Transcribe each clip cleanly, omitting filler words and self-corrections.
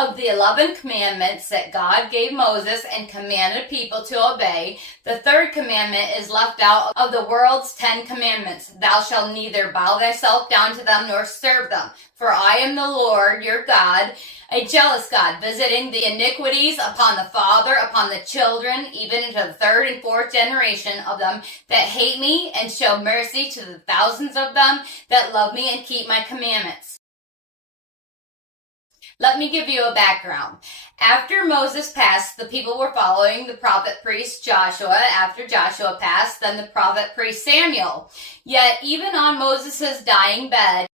Of the 11 commandments that God gave Moses and commanded people to obey, the third commandment is left out of the world's 10 commandments. Thou shalt neither bow thyself down to them nor serve them. For I am the Lord your God, a jealous God, visiting the iniquities upon the father, upon the children, even into the third and fourth generation of them that hate me, and show mercy to the thousands of them that love me and keep my commandments. Let me give you a background. After Moses passed, the people were following the prophet priest Joshua. After Joshua passed, then the prophet priest Samuel. Yet, even on Moses' dying bed,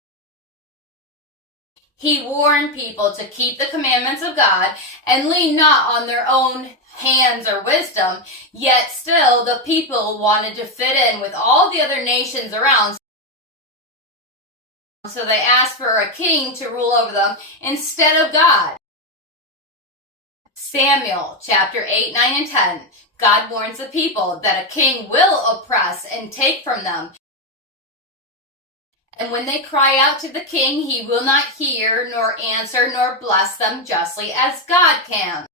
he warned people to keep the commandments of God and lean not on their own hands or wisdom. Yet still, the people wanted to fit in with all the other nations around. So they asked for a king to rule over them instead of God. Samuel chapter 8, 9, and 10. God warns the people that a king will oppress and take from them. And when they cry out to the king, he will not hear, nor answer, nor bless them justly as God can.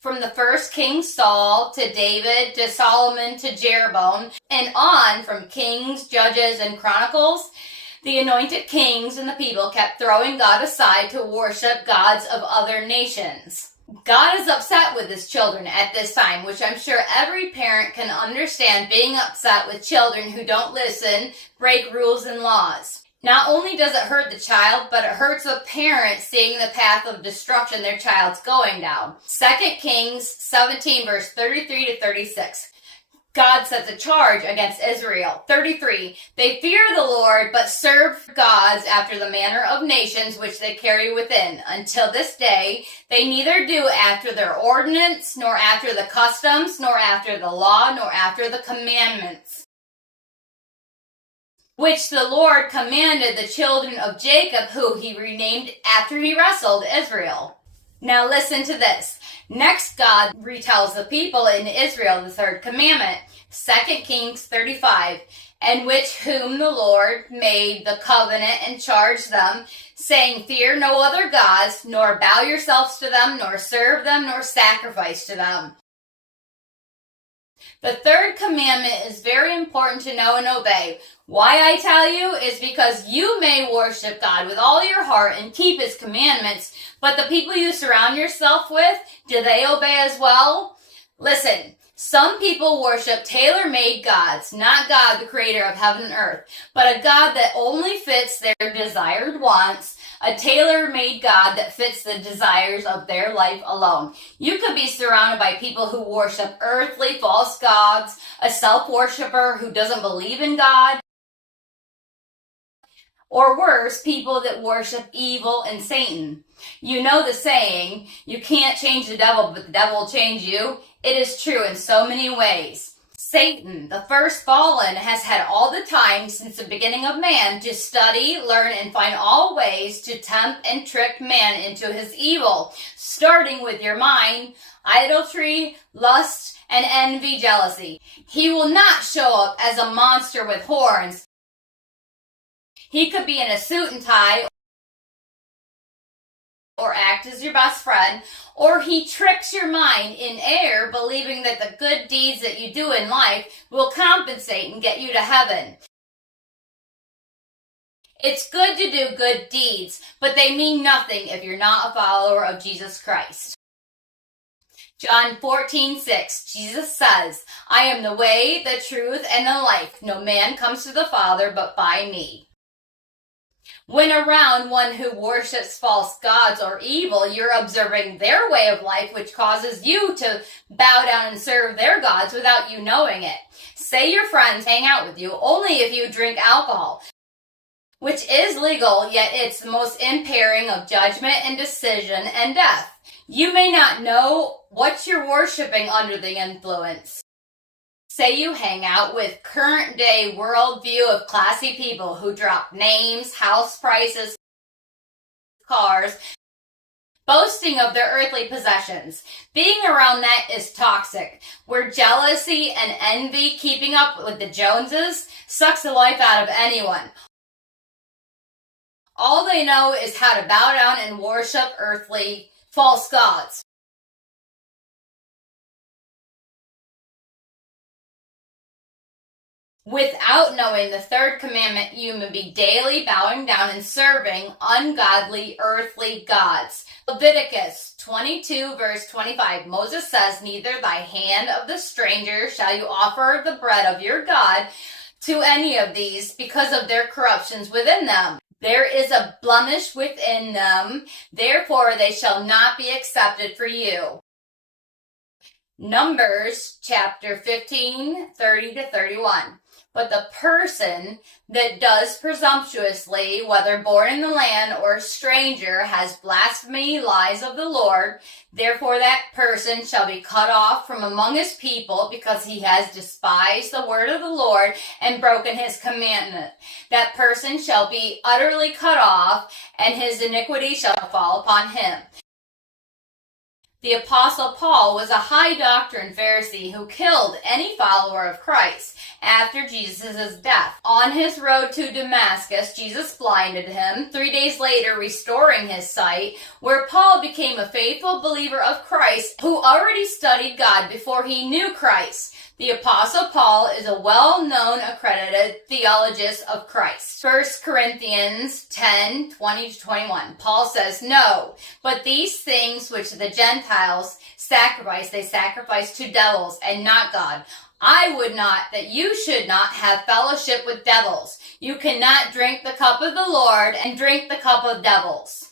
From the first king Saul to David to Solomon to Jeroboam, and on from Kings, Judges, and Chronicles, the anointed kings and the people kept throwing God aside to worship gods of other nations. God is upset with his children at this time, which I'm sure every parent can understand, being upset with children who don't listen, break rules and laws. Not only does it hurt the child, but it hurts a parent seeing the path of destruction their child's going down. 2 Kings 17 verse 33 to 36. God sets a charge against Israel. 33. They fear the Lord, but serve gods after the manner of nations which they carry within. Until this day, they neither do after their ordinance, nor after the customs, nor after the law, nor after the commandments, which the Lord commanded the children of Jacob, who he renamed after he wrestled Israel. Now listen to this. Next, God retells the people in Israel the third commandment, 2 Kings 35, and which whom the Lord made the covenant and charged them, saying, fear no other gods, nor bow yourselves to them, nor serve them, nor sacrifice to them. The third commandment is very important to know and obey. Why I tell you is because you may worship God with all your heart and keep his commandments, but the people you surround yourself with, do they obey as well? Listen, some people worship tailor-made gods, not God, the creator of heaven and earth, but a God that only fits their desired wants, a tailor-made God that fits the desires of their life alone. You could be surrounded by people who worship earthly, false gods, a self-worshiper who doesn't believe in God, or worse, people that worship evil and Satan. You know the saying, you can't change the devil, but the devil will change you. It is true in so many ways. Satan, the first fallen, has had all the time since the beginning of man to study, learn, and find all ways to tempt and trick man into his evil, starting with your mind, idolatry, lust, and envy, jealousy. He will not show up as a monster with horns. He could be in a suit and tie, or act as your best friend, or he tricks your mind in error, believing that the good deeds that you do in life will compensate and get you to heaven. It's good to do good deeds, but they mean nothing if you're not a follower of Jesus Christ. John 14:6, Jesus says, I am the way, the truth, and the life. No man comes to the Father but by me. When around one who worships false gods or evil, you're observing their way of life, which causes you to bow down and serve their gods without you knowing it. Say your friends hang out with you only if you drink alcohol, which is legal, yet it's the most impairing of judgment and decision and death. You may not know what you're worshiping under the influence. Say you hang out with current day worldview of classy people who drop names, house prices, cars, boasting of their earthly possessions. Being around that is toxic, where jealousy and envy, keeping up with the Joneses, sucks the life out of anyone. All they know is how to bow down and worship earthly false gods. Without knowing the third commandment, you may be daily bowing down and serving ungodly earthly gods. Leviticus 22 verse 25, Moses says, neither thy hand of the stranger shall you offer the bread of your God to any of these because of their corruptions within them. There is a blemish within them, therefore they shall not be accepted for you. Numbers chapter 15, 30 to 31. But the person that does presumptuously, whether born in the land or a stranger, has blasphemed lies of the Lord. Therefore that person shall be cut off from among his people, because he has despised the word of the Lord and broken his commandment. That person shall be utterly cut off, and his iniquity shall fall upon him. The Apostle Paul was a high doctrine Pharisee who killed any follower of Christ after Jesus' death. On his road to Damascus, Jesus blinded him, 3 days later restoring his sight, where Paul became a faithful believer of Christ who already studied God before he knew Christ. The Apostle Paul is a well-known accredited theologist of Christ. 1 Corinthians 10, 20 to 21. Paul says, no, but these things which the Gentiles sacrifice, they sacrifice to devils and not God. I would not that you should not have fellowship with devils. You cannot drink the cup of the Lord and drink the cup of devils.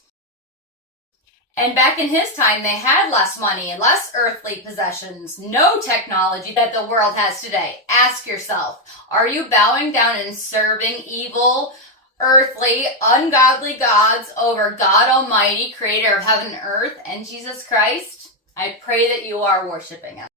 And back in his time, they had less money and less earthly possessions, no technology that the world has today. Ask yourself, are you bowing down and serving evil, earthly, ungodly gods over God Almighty, creator of heaven and earth, and Jesus Christ? I pray that you are worshiping him.